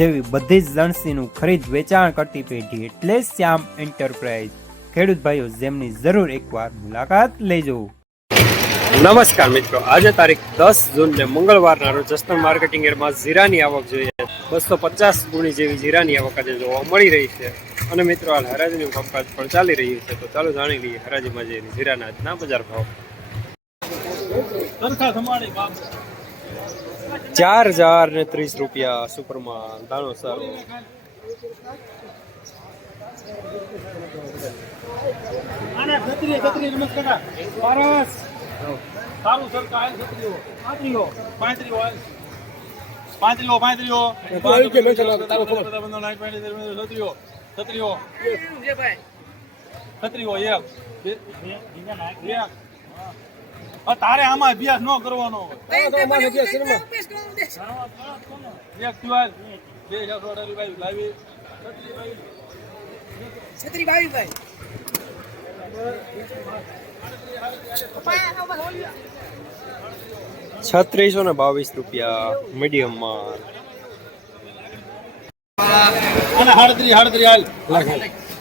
જેવી બધી જ લણસીનું ખરીદ વેચાણ કરતી પેઢી એટલે શ્યામ એન્ટરપ્રાઇઝ. ખેડૂત ભાઈઓ જેમની જરૂર એકવાર મુલાકાત લેજો. નમસ્કાર મિત્રો આજે તારીખ દસ જૂન ને મંગળવારના રોજ જસદણ માર્કેટિંગ એરમાં જીરાની આવક જોઈએ. બસો પચાસ ગુણી જેવી જીરાની આવક આજે જોવા મળી રહી છે. અને મિત્રો હાલ હરાજીનું કામકાજ પણ ચાલી રહ્યું છે. તો ચાલો જાણી લઈએ હરાજીમાં જઈને જીરાના આજના બજાર ભાવ. ચાર હજાર ને ત્રીસ રૂપિયા સુપરમાં દાણો સારો. આને છત્રી છત્રી નમસ્કાર. પારસ. સારું સર કાય છત્રીઓ. પાંત્રીઓ. પાંત્રીઓ પાંત્રીઓ પાંત્રીઓ. છત્રીઓ છત્રીઓ. છત્રીઓ એક. તારે આમાં અભ્યાસ ન કરવાનો છત્રી ભાઈ છત્રીસો ને બાવીસ રૂપિયા મીડિયમમાં અને હાડત્રી હાડત્રી હાલ.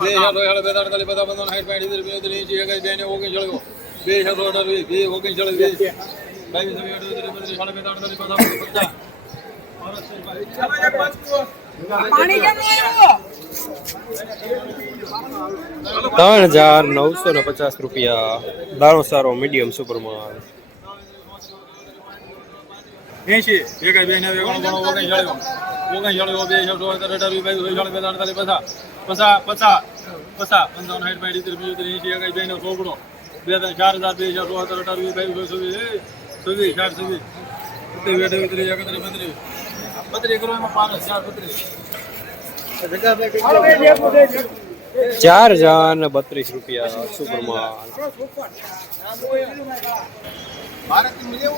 બે હજાર સો બધા પંચાવન સાઠ ઓગણીસ ચાલીસ બે હજાર સો ઓગણીસ બાવીસ અઠ્યાવીસ સાડા આવ્યો? ત્રણ હજાર નવસો ને પચાસ રૂપિયા. દાણો સારો મીડિયમ સુપરમાં એંશી. એકાઈ બે નેવું એકાણું ઓગણીસ ચાલીસ ઓગણીસ ચાલીસ બે હજાર સો અઢાર અઢાર બાવીસ ઓગણીસ ચાલીસ બેતાળીસ પચાસ પચાસ પચાસ પચાસ પંચાવન સાઠ પાંચ ઇતેર પિયોતેર એંશી. એકાઈ બે નેવું બે ત્રણ ચાર હજાર બે હજાર સો અઢાર અઢાર છવ્વીસ છવ્વીસ ચાર છવ્વીસ સત્યાવીસ અઠાવીસ ત્રીસ એકત્રીસ બત્રીસ બત્રીસ કરો એમાં પાંચ ચાર બત્રીસ ચાર હજાર બત્રીસ રૂપિયા સુપરમાં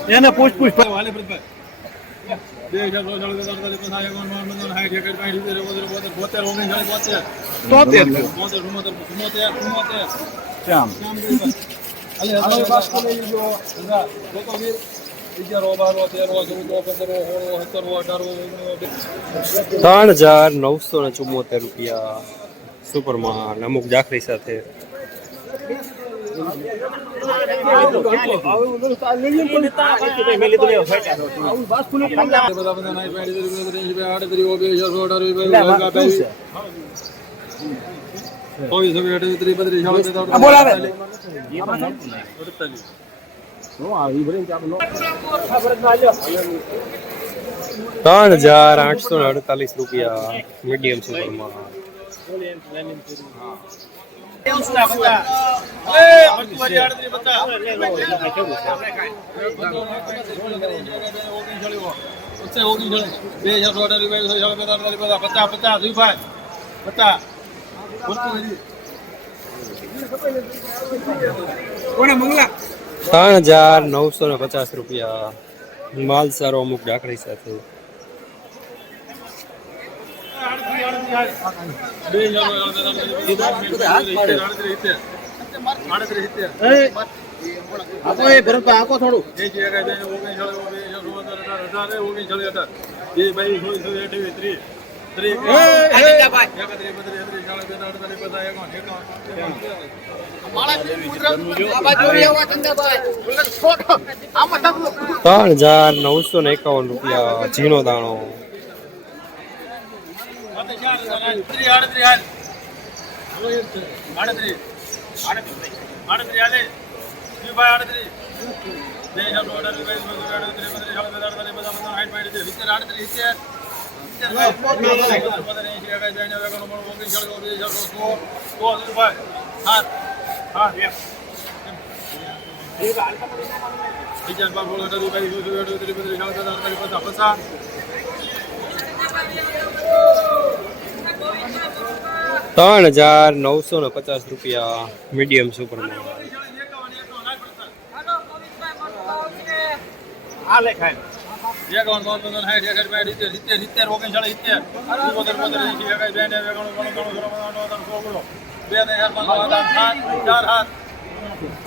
એને પૂછ પૂછ. વાલે સત્તરો અઢારો ત્રણ હજાર નવસો ને ચુમ્મોતેર રૂપિયા સુપરમાં અમુક જાખરી સાથે બધા હજાર આઠસો અડતાલીસ રૂપિયા બધા ત્રીસ ત્રણ હજાર નવસો ને પચાસ રૂપિયા માલ સારો અમુક જાખરી સાથે. ત્રણ હજાર નવસો ને એકાવન રૂપિયા ઝીણો દાણો આડત્રીસ હાલ આડત્રીસ આડત્રીસ આડત્રીસ આલે જીવભાઈ આડત્રીસ બે હજાર નો અઢાર રૂપિયા વીસ રૂપિયા આડત્રીસ બત્રીસ ચાલીસ અડતાલીસ બધા બધા સાઠ પાંઠ સિત્તેર સિત્તેર આડત્રીસ. સિત્તેર હાથ હાથ બીજા બાર બોલો અઢાર રૂપિયા વીસ રૂપિયા અડત્રીસ બત્રીસ ચાલીસ અડતાલીસ બધા પચાસ ત્રણ હજાર નવસો ને પચાસ રૂપિયા મીડિયમ સુપરમાં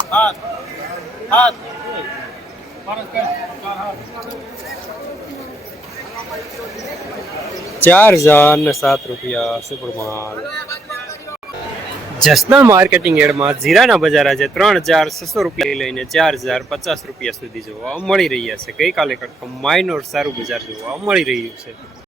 હાથ હાથ. ચાર હજાર ને સાત રૂપિયા સુપરમાલ જસદણ માર્કેટિંગ એડમાં જીરાના બજાર આજે ત્રણ હજાર છસો રૂપિયા લઈને ચાર હજાર પચાસ રૂપિયા સુધી જોવા મળી રહ્યા છે. ગઈકાલે કરતાં માઇનોર સારું બજાર જોવા મળી રહ્યું છે.